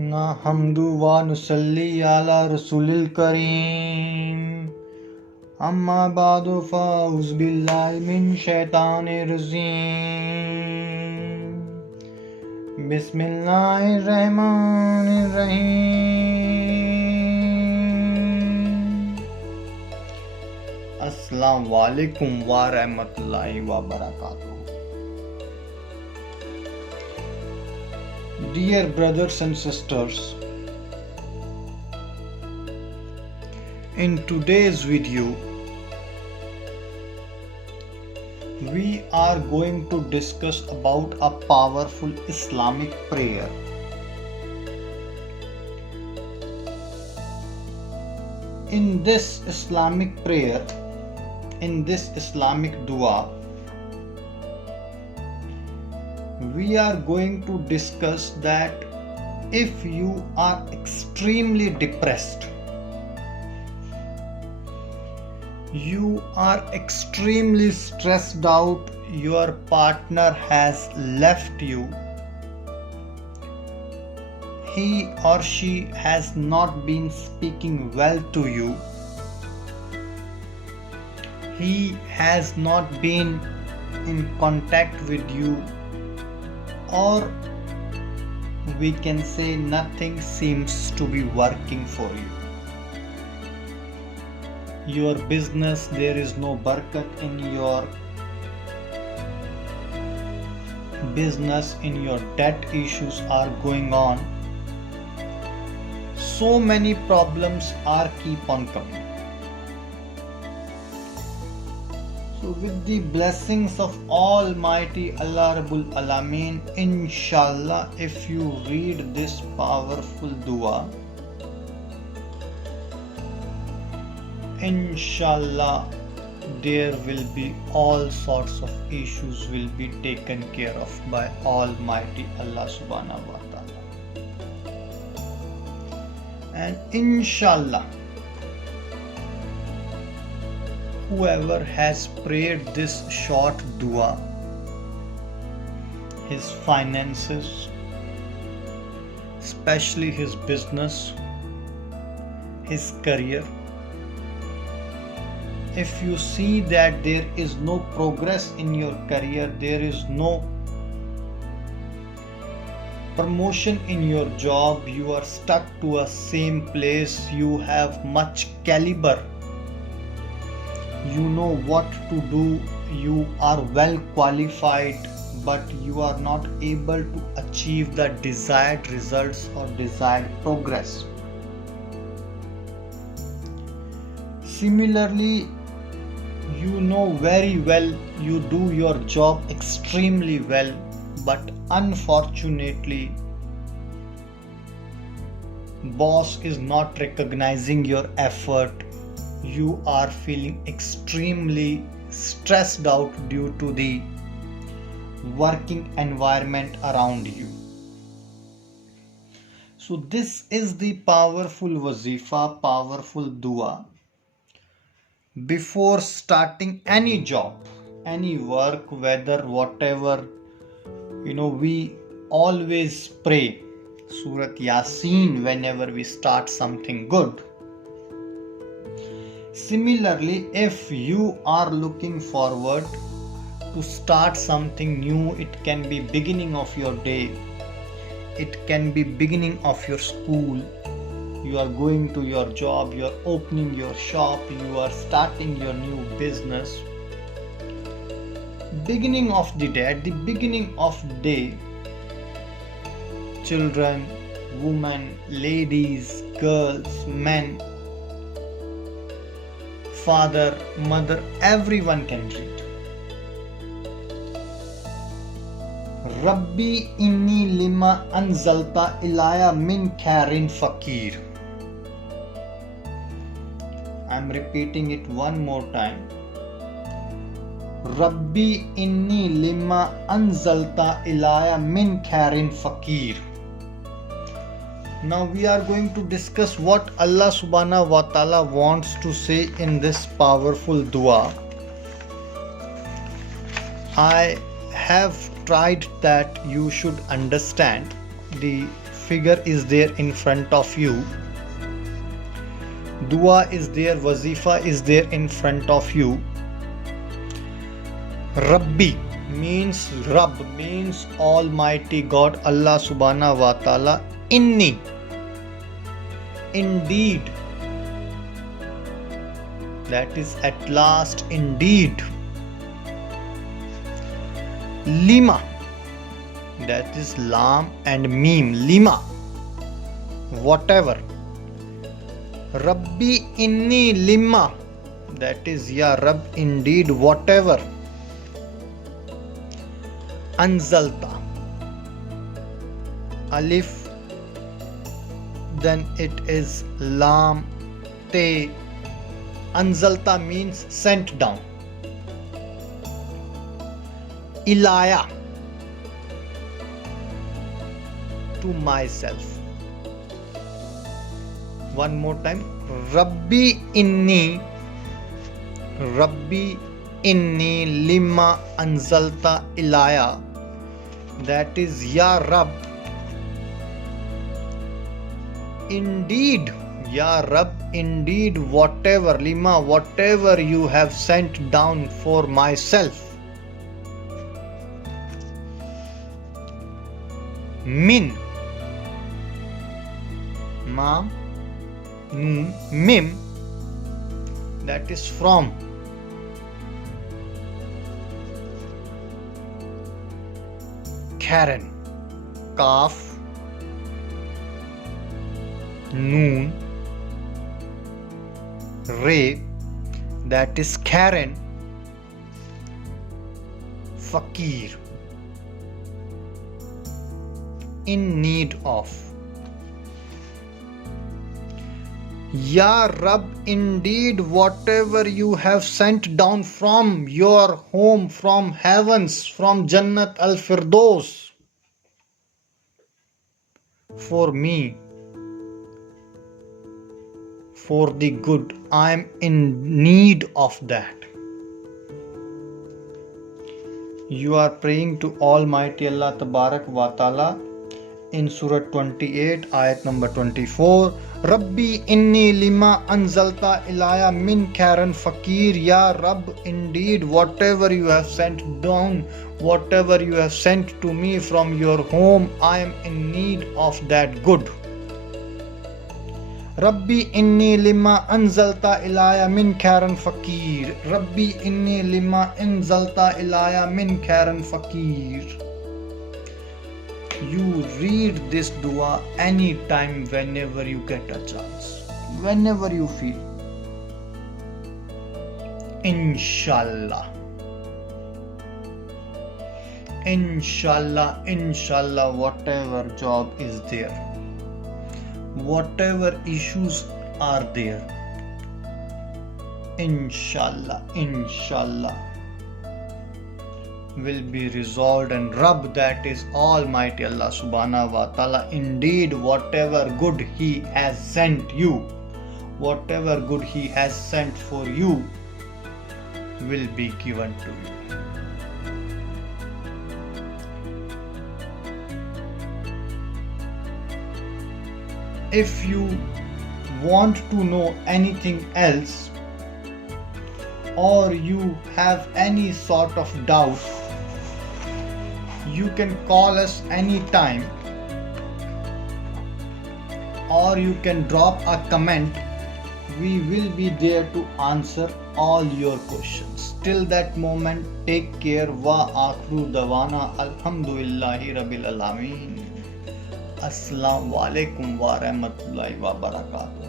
ना हमदु व नुसल्ली अला रसूलिल करीम अम्मा बादु फ़ाउज़ बिल्लाहि मिन शैतानिर रजीम बिस्मिल्लाहिर रहमानिर रहीम। अस्सलामु अलैकुम व रहमतुल्लाहि व बरकातुहू। Dear brothers and sisters, in today's video we are going to discuss about a powerful Islamic prayer. In this Islamic prayer, in this Islamic dua, we are going to discuss that if you are extremely depressed, you are extremely stressed out, your partner has left you, he or she has not been speaking well to you, he has not been in contact with you, or we can say nothing seems to be working for you. Your business, there is no barakat in your business, in your debt issues are going on. So many problems are keep on coming. So with the blessings of Almighty Allah Rabbul Alameen, inshallah, if you read this powerful dua, inshallah, there will be all sorts of issues will be taken care of by Almighty Allah Subhanahu wa Ta'ala. And inshallah, whoever has prayed this short dua, his finances, especially his business, his career, if you see that there is no progress in your career, there is no promotion in your job, you are stuck to a same place, you have much caliber, you know what to do, you are well qualified, but you are not able to achieve the desired results or desired progress. Similarly, you know very well you do your job extremely well, but unfortunately boss is not recognizing your effort. You are feeling extremely stressed out due to the working environment around you. So this is the powerful wazifa, powerful dua. Before starting any job, any work, whether whatever, we always pray Surat Yasin whenever we start something good. Similarly, if you are looking forward to start something new, it can be beginning of your day, it can be beginning of your school, you are going to your job, you are opening your shop, you are starting your new business. Beginning of the day, at the beginning of the day, children, women, ladies, girls, men, father, mother, everyone can read. Rabbi inni lima anzalta ilaya min kharin fakir. I am repeating it one more time. Rabbi inni lima anzalta ilaya min kharin fakir. Now we are going to discuss what Allah Subhanahu wa Ta'ala wants to say in this powerful dua. I have tried that you should understand the figure is there in front of you. Dua is there, wazifa is there in front of you. Rabbi means Rabb means Almighty God, Allah subhanahu wa ta'ala. Inni, indeed, that is at last, indeed. Lima, that is lam and mim, lima, whatever. Rabbi inni lima, that is ya Rabb, indeed, whatever. Anzalta, alif, then it is lam, te. Anzalta means sent down. Ilaya, to myself. One more time. Rabbi inni lima anzalta ilaya, that is ya Rabb, indeed, ya Rabb, indeed, whatever, lima, whatever you have sent down for myself. Min, ma, nun, mim, that is from. Karen, kaf, noon, re, that is Karen. Fakir, in need of. Ya Rabb, indeed, whatever you have sent down from your home, from heavens, from Jannat al-Firdaus, for me, for the good, I am in need of that. You are praying to Almighty Allah Tabarak wa Ta'ala in Surah 28, ayat number 24. Rabbi inni lima anzalta ilaya min Karen fakir. Ya Rabb, indeed, whatever you have sent down, whatever you have sent to me from your home, I am in need of that good. Rabbi inni lima anzalta ilaya min Karen fakir. Rabbi inni lima anzalta ilaya min Karen fakir. You read this dua anytime, whenever you get a chance, whenever you feel. Inshallah. Inshallah, inshallah, whatever job is there, whatever issues are there, inshallah, inshallah, will be resolved. And Rabb, that is Almighty Allah subhanahu wa ta'ala, indeed, whatever good He has sent you, whatever good He has sent for you, will be given to you. If you want to know anything else, or you have any sort of doubt, you can call us anytime, or you can drop a comment. We will be there to answer all your questions. Till that moment, take care. Wa akhru dawana alhamdulillahi rabbil alameen. Assalamu alaikum wa rahmatullahi wa barakatuh.